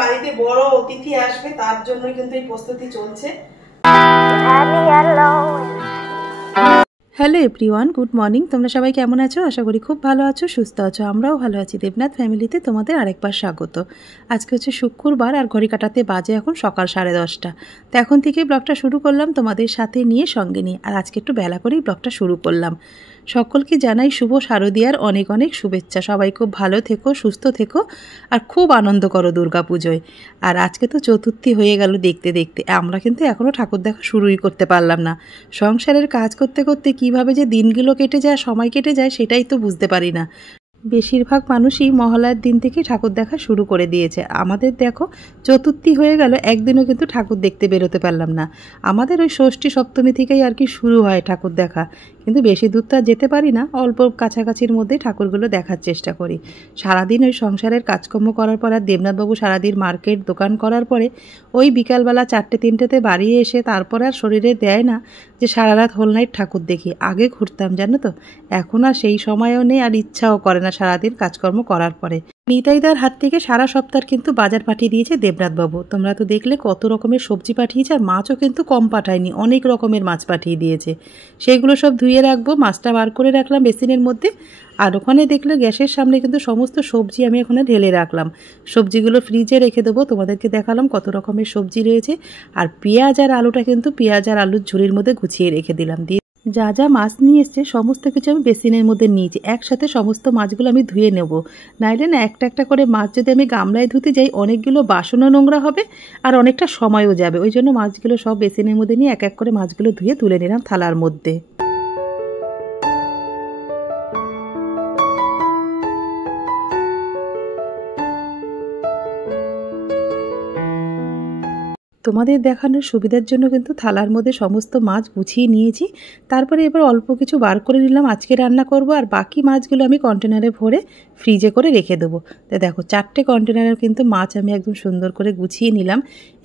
বাড়িতে বড় অতিথি আসবে, তার জন্যই কিন্তু এই প্রস্তুতি চলছে। Hello everyone, good morning. তোমরা সবাই কেমন আছো? আশা করি খুব ভালো আছো, সুস্থ আছো। আমরাও ভালো আছি। দেবনাথ ফ্যামিলিতে তোমাদের আরেকবার স্বাগত। আজকে হচ্ছে শুক্রবার আর ঘড়ি কাটাতে বাজে এখন সকাল 10:30। তো এখন থেকেই ব্লগটা শুরু করলাম তোমাদের সাথে নিয়ে, সঙ্গে নিয়ে। আর আজকে একটু বেলা করেই ব্লগটা শুরু করলাম। সকলকে জানাই শুভ শারদীয়ার অনেক অনেক শুভেচ্ছা। সবাই খুব ভালো থেকো, সুস্থ থেকো, আর খুব আনন্দ করো দুর্গা পুজোয়। আর আজকে তো চতুর্থী হয়ে গেল দেখতে দেখতে। আমরা কিন্তু এখনও ঠাকুর দেখা শুরুই করতে পারলাম না। সংসারের কাজ করতে করতে কিভাবে যে দিনগুলো কেটে যায়, সময় কেটে যায়, সেটাই তো বুঝতে পারি না। বেশিরভাগ মানুষই মহালয়ার দিন থেকে ঠাকুর দেখা শুরু করে দিয়েছে। আমাদের দেখো চতুর্থী হয়ে গেল, একদিনও কিন্তু ঠাকুর দেখতে বেরোতে পারলাম না। আমাদের ওই ষষ্ঠী সপ্তমী থেকেই আর কি শুরু হয় ঠাকুর দেখা, কিন্তু বেশি দূর তো আর যেতে পারি না। অল্প কাছাকাছির মধ্যে ঠাকুরগুলো দেখার চেষ্টা করি। সারাদিন ওই সংসারের কাজকর্ম করার পর আর দেবনাথবাবু সারাদিন মার্কেট দোকান করার পরে ওই বিকালবেলা 4টে-3টেতে বাড়ি এসে তারপরে আর শরীরে দেয় না যে সারা রাত হোল নাইট ঠাকুর দেখি। আগে ঘুরতাম জানো তো, এখন আর সেই সময়ও নেই, আর ইচ্ছাও করে না সারাদিন কাজকর্ম করার পরে। নিতাইদার হাত থেকে সারা সপ্তাহ কিন্তু বাজার পাঠিয়ে দিয়েছে দেবনাথবাবু। তোমরা তো দেখলে কত রকমের সবজি পাঠিয়েছে, আর মাছও কিন্তু কম পাঠায়নি, অনেক রকমের মাছ পাঠিয়ে দিয়েছে। সেইগুলো সব ধুয়ে রাখবো, মাছটা বার করে রাখলাম বেসিনের মধ্যে। আর ওখানে দেখলে গ্যাসের সামনে কিন্তু সমস্ত সবজি আমি ওখানে ঢেলে রাখলাম। সবজিগুলো ফ্রিজে রেখে দেবো। তোমাদেরকে দেখালাম কত রকমের সবজি রয়েছে। আর পেঁয়াজ আর আলুটা কিন্তু পেঁয়াজ আর আলুর ঝুড়ির মধ্যে গুছিয়ে রেখে দিলাম। দিয়ে যা যা মাছ নিয়ে এসছে সমস্ত কিছু আমি বেসিনের মধ্যে নিয়েছি। একসাথে সমস্ত মাছগুলো আমি ধুয়ে নেব, নাইলে না একটা একটা করে মাছ যদি আমি গামলায় ধুতে যাই অনেকগুলো বাসনও নোংরা হবে আর অনেকটা সময়ও যাবে। ওই জন্য মাছগুলো সব বেসিনের মধ্যে নিয়ে এক এক করে মাছগুলো ধুয়ে তুলে নিলাম থালার মধ্যে। তোমাদের দেখানোর সুবিধার জন্য কিন্তু থালার মধ্যে সমস্ত মাছ গুছিয়ে নিয়েছি। তারপরে এবার অল্প কিছু বার করে নিলাম, আজকে রান্না করব। আর বাকি মাছগুলো আমি কন্টেনারে ভরে ফ্রিজে করে রেখে দেবো। তো দেখো 4টে কন্টেনারে কিন্তু মাছ আমি একদম সুন্দর করে গুছিয়ে নিলাম।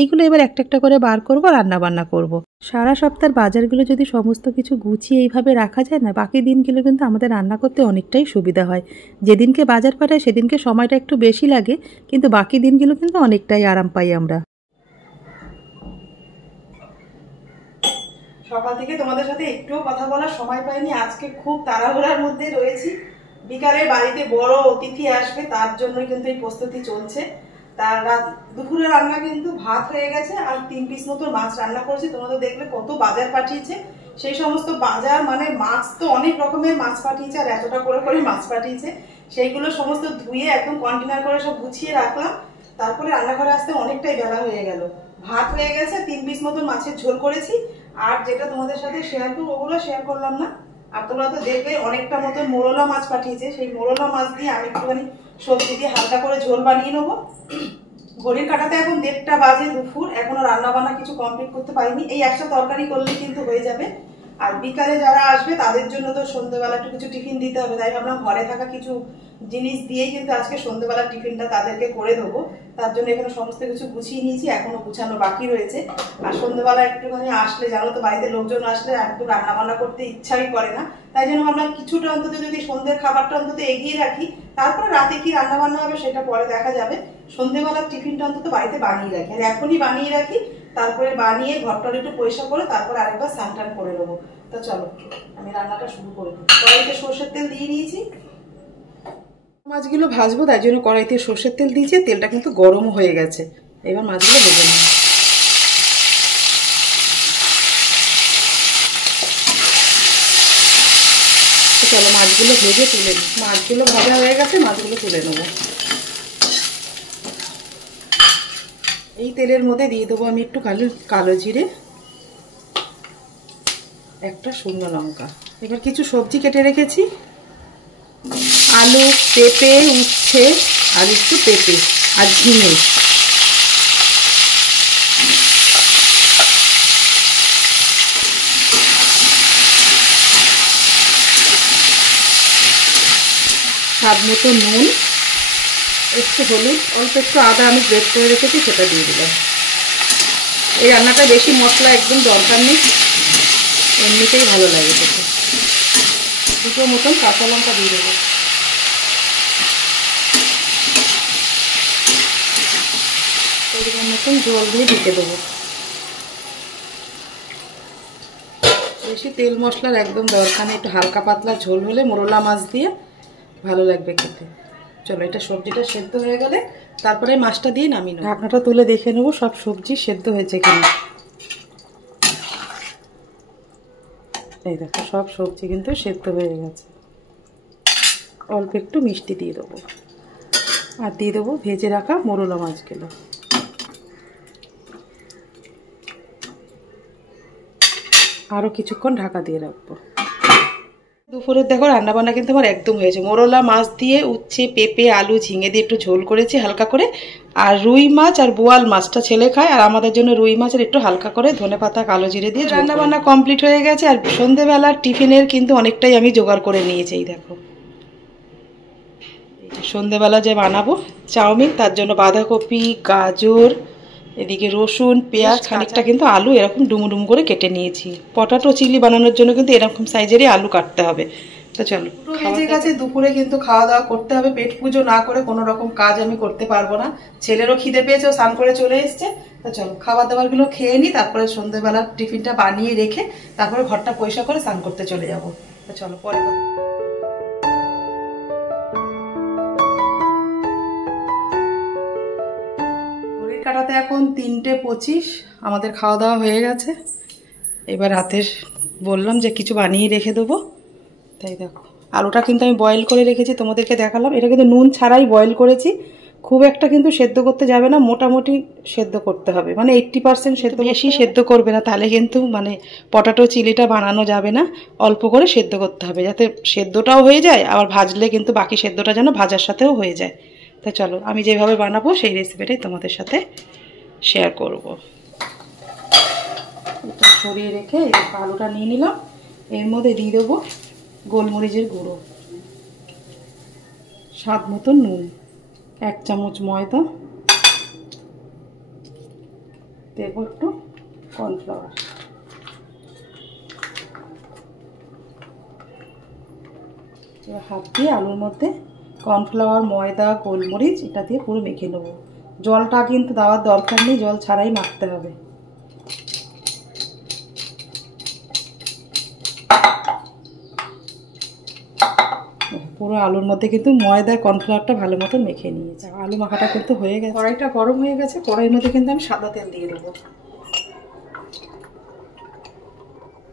এইগুলো এবার একটা একটা করে বার করব, রান্না বান্না করব। সারা সপ্তাহের বাজারগুলো যদি সমস্ত কিছু গুছিয়ে এইভাবে রাখা যায় না, বাকি দিনগুলো কিন্তু আমাদের রান্না করতে অনেকটাই সুবিধা হয়। যেদিনকে বাজার পাঠায় সেদিনকে সময়টা একটু বেশি লাগে, কিন্তু বাকি দিনগুলো কিন্তু অনেকটাই আরাম পাই আমরা। সকাল থেকে তোমাদের সাথে একটুও কথা বলার সময় পাইনি, আজকে খুব তাড়াহুড়ার মধ্যে রয়েছি। বিকালে বাড়িতে বড় অতিথি আসবে, তার জন্যই কিন্তু এই প্রস্তুতি চলছে। তার দুপুরে রান্না কিন্তু ভাত হয়ে গেছে, আর 3 পিস মতো মাছ রান্না করেছি। তোমাদের দেখলে কত বাজার পাঠিয়েছে, সেই সমস্ত বাজার মানে মাছ তো অনেক রকমের মাছ পাঠিয়েছে, আর এতটা করে করে মাছ পাঠিয়েছে। সেইগুলো সমস্ত ধুয়ে একদম কন্টেনার করে সব গুছিয়ে রাখলাম। তারপরে রান্নাঘরে আসতে অনেকটাই বেলা হয়ে গেল। ভাত হয়ে গেছে, 3 পিস মতো মাছের ঝোল করেছি। আর যেটা তোমাদের সাথে শেয়ার করবো ওগুলো শেয়ার করলাম না। আর তোমরা তো দেখবে অনেকটা মতো মোরলা মাছ পাঠিয়েছে, সেই মোরলা মাছ দিয়ে আমি একটুখানি সবজি দিয়ে হালকা করে ঝোল বানিয়ে নেবো। ঘড়ির কাটাতে এখন 1:30 বাজে দুপুর, এখনো রান্না বান্না কিছু কমপ্লিট করতে পারিনি। এই একটা তরকারি করলেই কিন্তু হয়ে যাবে। আর বিকালে যারা আসবে তাদের জন্য তো সন্ধ্যেবেলা একটু কিছু টিফিন দিতে হবে, তাই ভাবলাম ঘরে থাকা কিছু জিনিস দিয়েই কিন্তু আজকে সন্ধ্যেবেলা টিফিনটা তাদেরকে করে দেবো। তার জন্য এখানে সমস্ত কিছু গুছিয়ে নিয়েছি, এখনো গুছানো বাকি রয়েছে। আর সন্ধ্যেবেলা একটুখানি আসলে, জানো তো বাড়িতে লোকজন আসলে একটু রান্না বান্না করতে ইচ্ছাই করে না, তাই জন্য ভাবলাম কিছুটা অন্তত যদি সন্ধ্যের খাবারটা অন্তত এগিয়ে রাখি, তারপরে রাতে কি রান্না বান্না হবে সেটা পরে দেখা যাবে। সন্ধ্যেবেলার টিফিনটা অন্তত বাড়িতে বানিয়ে রাখি, আর এখনই বানিয়ে রাখি। তারপরে বানিয়ে ঘরটার একটু পরিষ্কার করে তারপরে আরেকবার স্নান টান করে নেবো। তো চলো আমি রান্নাটা শুরু করে দিই। কড়াইতে সর্ষের তেল দিয়ে নিয়েছি, মাছগুলো ভাজবো তাই জন্য কড়াইতে সর্ষের তেল দিয়েছি। তেলটা কিন্তু গরম হয়ে গেছে, এবার মাছগুলো ভেজে নেব। চলো মাছগুলো ভেজে তুলে নিই। মাছগুলো ভাজা হয়ে গেছে, মাছগুলো তুলে নেবো। এই তেলের মধ্যে দিয়ে দেবো আমি একটু কালো জিরে, একটা শুকনো লঙ্কা। এবার কিছু সবজি কেটে রেখেছি, আলু, পেঁপে, উচ্ছে, আর একটু পেঁপে আর ঝিঙে। স্বাদ মতো নুন, একটু হলুদ, অল্প একটু আদা আমি গ্রেট করে রেখেছি সেটা দিয়ে দিলাম। এই রান্নাটা বেশি মশলা একদম দরকার নেই, এমনিতেই ভালো লাগে খেতে। 2টো মতন কাঁচা লঙ্কা দিয়ে দেবো। মতন জল দিয়ে ঢেকে দেবো। বেশি তেল মশলার একদম দরকার নেই, একটু হালকা পাতলা ঝোল হলে মোরলা মাছ দিয়ে ভালো লাগবে খেতে। চলো এটা সবজিটা সেদ্ধ হয়ে গেলে তারপরে মাছটা দিয়ে নামিয়ে নেবো। ঢাকনাটা তুলে দেখে নেবো সব সবজি সেদ্ধ হয়েছে কিনা। এই দেখো সব সবজি কিন্তু সেদ্ধ হয়ে গেছে। অল্প একটু মিষ্টি দিয়ে দেবো আর দিয়ে দেবো ভেজে রাখা মোরলা মাছগুলো। আরও কিছুক্ষণ ঢাকা দিয়ে রাখবো। দুপুরের দেখো রান্নাবান্না কিন্তু আমার একদম হয়েছে। মোরলা মাছ দিয়ে উচ্ছে পেঁপে আলু ঝিঙে দিয়ে একটু ঝোল করেছি হালকা করে, আর রুই মাছ আর বোয়াল মাছটা ছেলে খায়, আর আমাদের জন্য রুই মাছের একটু হালকা করে ধনেপাতা কালো জিরে দিয়ে রান্নাবান্না কমপ্লিট হয়ে গেছে। আর সন্ধেবেলার টিফিনের কিন্তু অনেকটাই আমি জোগাড় করে নিয়েছি। এই দেখো সন্ধেবেলা যে বানাবো চাউমিন, তার জন্য বাঁধাকপি গাজর এদিকে রসুন পেঁয়াজ খানিকটা কিন্তু আলু এরকম ডুমো ডুমো করে কেটে নিয়েছি। পটাটো চিলি বানানোর জন্য কিন্তু এরকম সাইজেরই আলু কাটতে হবে। তো চলো বেজে গেছে, দুপুরে কিন্তু খাওয়া দাওয়া করতে হবে। পেট পুজো না করে কোনো রকম কাজ আমি করতে পারবো না। ছেলেরও খিদে পেয়েছে, ও স্নান করে চলে এসছে। তো চলো খাবার দাবারগুলো খেয়ে নিই, তারপরে সন্ধ্যেবেলার টিফিনটা বানিয়ে রেখে তারপরে ঘরটা পরিষ্কার করে স্নান করতে চলে যাবো। তো চলো পরে কাটাতে এখন 3:25। আমাদের খাওয়া দাওয়া হয়ে গেছে। এবার রাতের বললাম যে কিছু বানিয়ে রেখে দেবো। তাই দেখো আলুটা কিন্তু আমি বয়েল করে রেখেছি, তোমাদেরকে দেখালাম। এটা কিন্তু নুন ছাড়াই বয়েল করেছি। খুব একটা কিন্তু সেদ্ধ করতে যাবে না, মোটামুটি সেদ্ধ করতে হবে, মানে 80% সেদ্ধ। বেশি সেদ্ধ করবে না, তাহলে কিন্তু মানে পটাটো চিলিটা বানানো যাবে না। অল্প করে সেদ্ধ করতে হবে, যাতে সেদ্ধটাও হয়ে যায়, আবার ভাজলে কিন্তু বাকি সেদ্ধটা যেন ভাজার সাথেও হয়ে যায়। তা চলো আমি যেভাবে বানাবো সেই রেসিপিটাই তোমাদের সাথে শেয়ার করব। এটা সরিয়ে রেখে আলুটা নিয়ে নিলাম। এর মধ্যে দিয়ে দেবো গোলমরিচের গুঁড়ো, স্বাদ মতো নুন, 1 চামচ ময়দা, দেবো একটু কর্নফ্লাওয়ার। এবার হাত দিয়ে আলুর মধ্যে কর্নফ্লাওয়ার ময়দা গোলমরিচ এটা দিয়ে পুরো মেখে নেবো। জলটা কিন্তু দেওয়ার দরকার নেই, জল ছাড়াই মাখতে হবে। পুরো আলুর মধ্যে কিন্তু ময়দা কর্নফ্লাওয়ারটা ভালো মতো মেখে নিয়েছে। আলু মাখাটা কিন্তু হয়ে গেছে। কড়াইটা গরম হয়ে গেছে, কড়াইয়ের মধ্যে কিন্তু আমি সাদা তেল দিয়ে দেবো।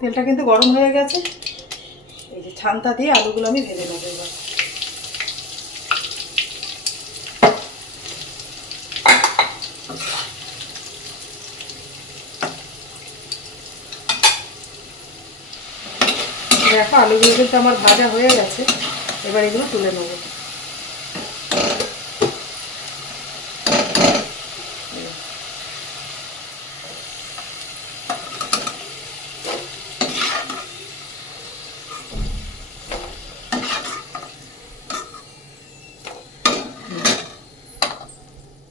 তেলটা কিন্তু গরম হয়ে গেছে। এই যে ছান্তা দিয়ে আলুগুলো আমি ভেজে নেবো। এবার দেখো আলুগুলো কিন্তু আমার ভাজা হয়ে গেছে। এবার এগুলো তুলে নেব।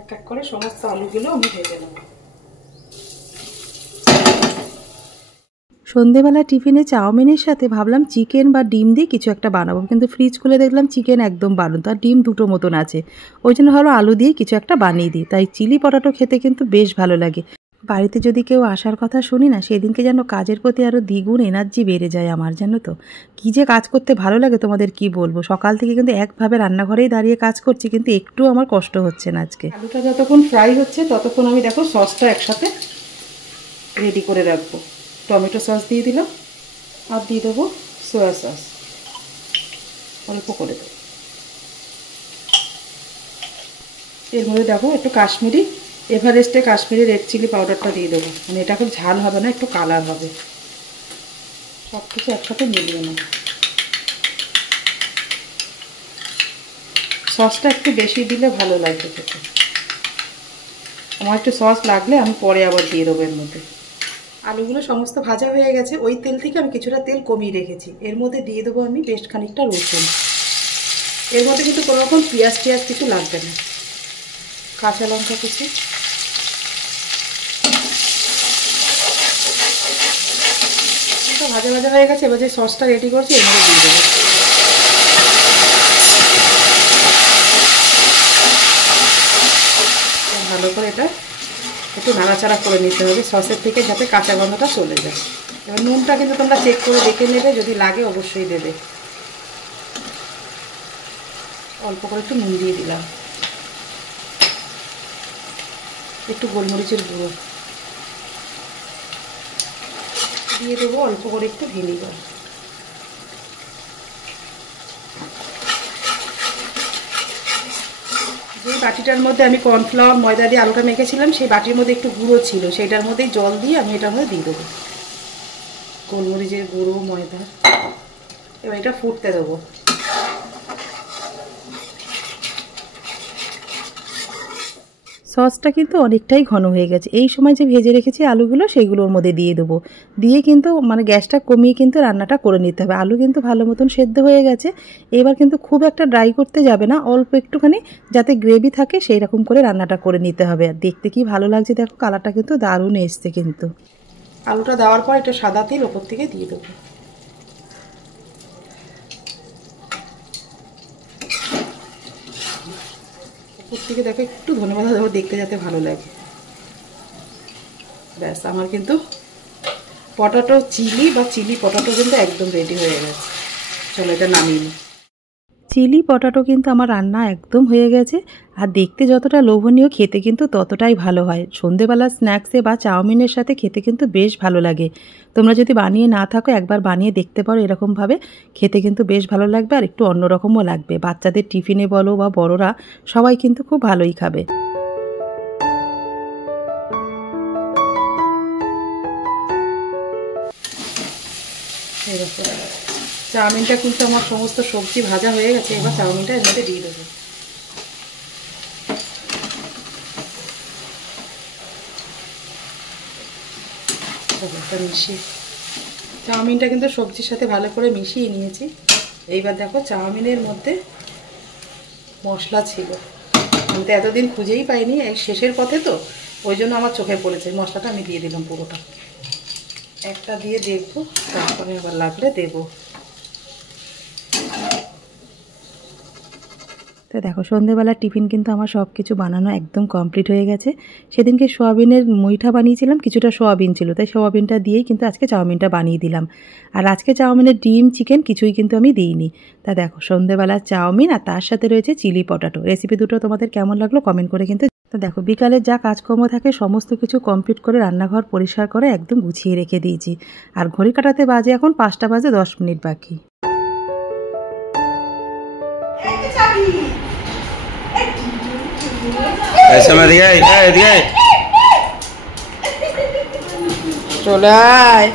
এক এক করে সমস্ত আলুগুলো আমি ভেজে নেব। সন্ধেবেলা টিফিনে চাউমিনের সাথে ভাবলাম চিকেন বা ডিম দিয়ে কিছু একটা বানাবো, কিন্তু ফ্রিজ খুলে দেখলাম চিকেন একদম বানানো, আর ডিম 2টো মতন আছে। ওই জন্য ভালো আলু দিয়ে কিছু একটা বানিয়ে দিই। তাই চিলি পটাটো খেতে কিন্তু বেশ ভালো লাগে। বাড়িতে যদি কেউ আসার কথা শুনি না, সেদিনকে যেন কাজের প্রতি আরও দ্বিগুণ এনার্জি বেড়ে যায় আমার, জানো তো। কী যে কাজ করতে ভালো লাগে তোমাদের কি বলবো। সকাল থেকে কিন্তু একভাবে রান্নাঘরেই দাঁড়িয়ে কাজ করছি, কিন্তু একটু আমার কষ্ট হচ্ছে না আজকে। আলুটা যতক্ষণ ফ্রাই হচ্ছে ততক্ষণ আমি দেখো সসটা একসাথে রেডি করে রাখবো। টমেটো সস দিয়ে দিলাম, আর দিয়ে দেবো সয়া সস অল্প করে দেবো। এর মধ্যে দেখো একটু কাশ্মীরি এভারেস্টে কাশ্মীরি রেড চিলি পাউডারটা দিয়ে দেবো, মানে এটা খুব ঝাল হবে না, একটু কালার হবে। সব কিছু একসাথে মিলিয়ে নেব। সসটা একটু বেশি দিলে ভালো লাগবে খেতে। আমার একটু সস লাগলে আমি পরে আবার দিয়ে দেবো এর মধ্যে। আলুগুলো সমস্ত ভাজা হয়ে গেছে। ওই তেল থেকে আমি কিছুটা তেল কমিয়ে রেখেছি। এর মধ্যে দিয়ে দেবো আমি বেশ খানিকটা রসুন। এর মধ্যে কিন্তু কোনো রকম পেঁয়াজ কিছু লাগবে না। কাঁচা লঙ্কা কুচি, ভাজা ভাজা হয়ে গেছে। এবার যে সসটা রেডি করছি এর মধ্যে দিয়ে দেবো। ভালো করে এটা একটু নাড়াচাড়া করে নিতে হবে সসের থেকে, যাতে কাঁচা গন্ধটা চলে যায়। এবার নুনটা কিন্তু তোমরা চেক করে দেখে নেবে, যদি লাগে অবশ্যই দেবে। অল্প করে একটু নুন দিয়ে দিলাম, একটু গোলমরিচের গুঁড়ো দিয়ে দেবো, অল্প করে একটু ভিনেগার। যে বাটিটার মধ্যে আমি কর্নফ্লাওয়ার ময়দা দিয়ে আলুটা মেখেছিলাম, সেই বাটির মধ্যে একটু গুঁড়ো ছিল, সেইটার মধ্যেই জল দিয়ে আমি এটার মধ্যে দিয়ে দেবো গোলমরিচের গুঁড়ো, ময়দা। এবার এটা ফুটতে দেবো। সসটা কিন্তু অনেকটাই ঘন হয়ে গেছে। এই সময় যে ভেজে রেখেছি আলুগুলো, সেইগুলোর মধ্যে দিয়ে দেবো। দিয়ে কিন্তু মানে গ্যাসটা কমিয়ে কিন্তু রান্নাটা করে নিতে হবে। আলু কিন্তু ভালো মতন সেদ্ধ হয়ে গেছে। এবার কিন্তু খুব একটা ড্রাই করতে যাবে না, অল্প একটুখানি যাতে গ্রেভি থাকে সেই রকম করে রান্নাটা করে নিতে হবে। আর দেখতে কি ভালো লাগছে দেখো, কালারটা কিন্তু দারুণ এসছে। কিন্তু আলুটা দেওয়ার পর এটা সাদা তেল ওপর থেকে দিয়ে দেবো। ওপর থেকে দেখো একটু ধনেপাতা দেবো, দেখতে যাতে ভালো লাগে। ব্যাস, আমার কিন্তু পটাটো চিলি বা চিলি পটাটো কিন্তু একদম রেডি হয়ে গেছে। চলো এটা নামিয়ে নিই। চিলি পটাটো কিন্তু আমার রান্না একদম হয়ে গেছে। আর দেখতে যতটা লোভনীয়, খেতে কিন্তু ততটাই ভালো হয়। সন্ধেবেলা স্ন্যাক্সে বা চাউমিনের সাথে খেতে কিন্তু বেশ ভালো লাগে। তোমরা যদি বানিয়ে না থাকো, একবার বানিয়ে দেখতে পারো। এরকমভাবে খেতে কিন্তু বেশ ভালো লাগবে, আর একটু অন্যরকমও লাগবে। বাচ্চাদের টিফিনে বলো বা বড়রা, সবাই কিন্তু খুব ভালোই খাবে। এরকম চাউমিনটা কিন্তু আমার সমস্ত সবজি ভাজা হয়ে গেছে। এবার চাউমিনটা এর মধ্যে দিয়ে দেবো। মিশিয়ে চাউমিনটা কিন্তু সবজির সাথে ভালো করে মিশিয়ে নিয়েছি। এইবার দেখো চাউমিনের মধ্যে মশলা ছিল, আমি তো এতদিন খুঁজেই পাইনি, এই শেষের পথে তো, ওই জন্য আমার চোখে পড়েছে। মশলাটা আমি দিয়ে দিলাম পুরোটা, একটা দিয়ে দেখবো, তারপরে আবার লাগলে দেবো। তো দেখো, সন্ধ্যেবেলার টিফিন কিন্তু আমার সব কিছু বানানো একদম কমপ্লিট হয়ে গেছে। সেদিনকে সোয়াবিনের মুইঠা বানিয়েছিলাম, কিছুটা সোয়াবিন ছিল, তাই সোয়াবিনটা দিয়েই কিন্তু আজকে চাউমিনটা বানিয়ে দিলাম। আর আজকে চাউমিনের ডিম, চিকেন কিছুই কিন্তু আমি দিইনি। তা দেখো, সন্ধ্যেবেলার চাউমিন আর তার সাথে রয়েছে চিলি পটাটো। রেসিপি দুটো তোমাদের কেমন লাগলো কমেন্ট করে কিন্তু। তো দেখো, বিকালে যা কাজকর্ম থাকে সমস্ত কিছু কমপ্লিট করে রান্নাঘর পরিষ্কার করে একদম গুছিয়ে রেখে দিয়েছি। আর ঘড়ি কাটাতে বাজে এখন 5টা বাজে 10 মিনিট বাকি। চলে আয়।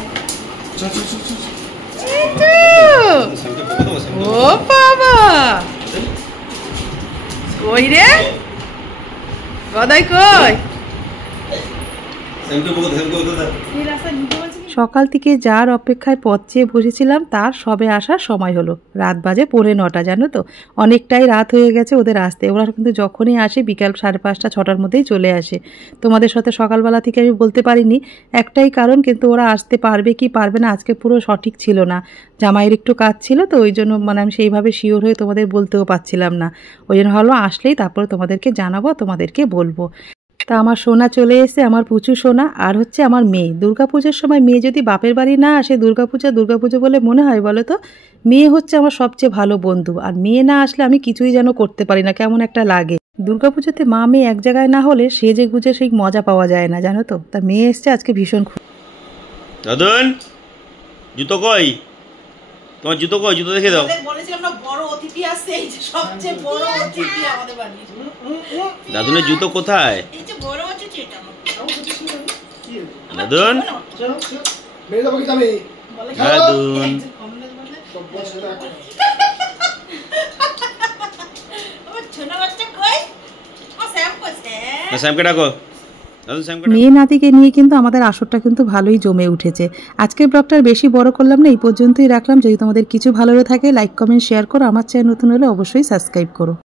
ও বাবা, কই রে গদাই কই? সকাল থেকে যার অপেক্ষায় পথ চেয়ে বসেছিলাম, তার সবে আসার সময় হলো। রাত বাজে 9:45, জানো তো, অনেকটাই রাত হয়ে গেছে ওদের আসতে। ওরা কিন্তু যখনই আসে বিকাল 5:30 6টার মধ্যেই চলে আসে। তোমাদের সাথে সকালবেলা থেকে আমি বলতে পারিনি, একটাই কারণ, কিন্তু ওরা আসতে পারবে কি পারবে না আজকে পুরো সঠিক ছিল না। জামাইয়ের একটু কাজ ছিল, তো ওই জন্য মানে আমি সেইভাবে শিওর হয়ে তোমাদের বলতেও পারছিলাম না। ওই জন্য হলো আসলেই তারপরে তোমাদেরকে জানাবো, তোমাদেরকে বলবো। তা আমার সোনা চলে এসে, আমার পুচু সোনা, আর হচ্ছে আমার মেয়ে। দুর্গাপূজার সময় মেয়ে যদি বাপের বাড়ি না আসে, দুর্গাপূজা বলে মনে হয় বলো তো? মেয়ে হচ্ছে আমার সবচেয়ে ভালো বন্ধু, আর মেয়ে না আসলে আমি কিছুই যেন করতে পারি না, কেমন একটা লাগে। দুর্গাপুজোতে মা মেয়ে এক জায়গায় না হলে সেজে গুজে সেই মজা পাওয়া যায় না, জানো তো। তা মেয়ে এসছে আজকে ভীষণ দাদুন, জুতো কই? তোমার জুতো কই? জুতো দেখে দাও। বলেছিলাম না, বড় অতিথি আসছে, এই যে সবচেয়ে বড় অতিথি আমাদের বাড়ির। দাদুনের জুতো কোথায়? এই যে বড় অতিথি এটা। দাদুন, মেরে যাবো কি যাবে? দাদুন, শ্যামকে ডাকো। মেয়ে নাতিকে নিয়ে কিন্তু আমাদের আসরটা কিন্তু ভালোই জমে উঠেছে। আজকের ব্লগটা বেশি বড় করলাম না, এই পর্যন্তই রাখলাম। যদি তোমাদের কিছু ভালো লাগে থাকে লাইক কমেন্ট শেয়ার করো। আমার চ্যানেল নতুন হলে অবশ্যই সাবস্ক্রাইব করো।